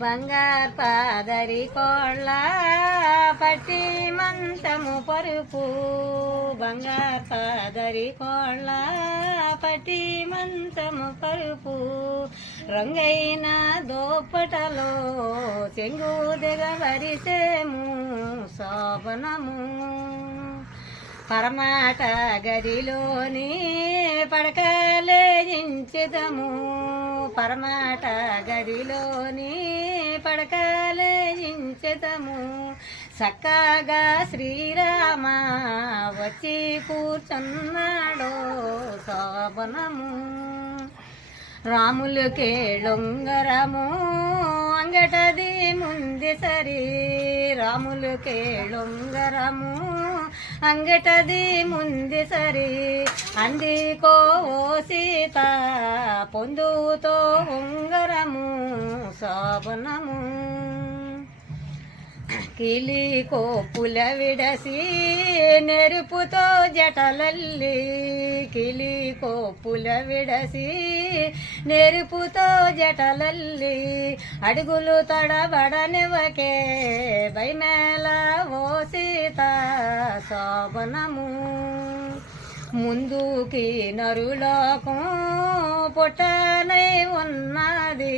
బంగారు పాదరి కోళ్ళ పట్టి మంతము పరుపు. బంగారు పాదరి కోళ్ళ పట్టి మంతము పరుపు. రంగైన దోపటలో చెంగు దిగవరిసేము శోభనము. పరమాట గదిలోని పడకలేజించదము పరమాట గదిలోని పడకలేజించదము చక్కగా శ్రీరామ వచ్చి కూర్చున్నాడో శోభనము. రాములు కేళొంగరము అంగటది ముంది సరి రాములు కేళొంగరము అంగటది ముంది సరి అందికో సీత పొందుతో ఉంగరము శోభనము కిలి కోపుల విడసి నెరుపుతో జటలల్లి. కిలి కోపుల విడసి నెరుపుతో జటలల్లి. అడుగులు తడబడనివకే భయమేళ ఓ సీత శోభనము ముందుకి నరులోకం పుట్టనై ఉన్నది.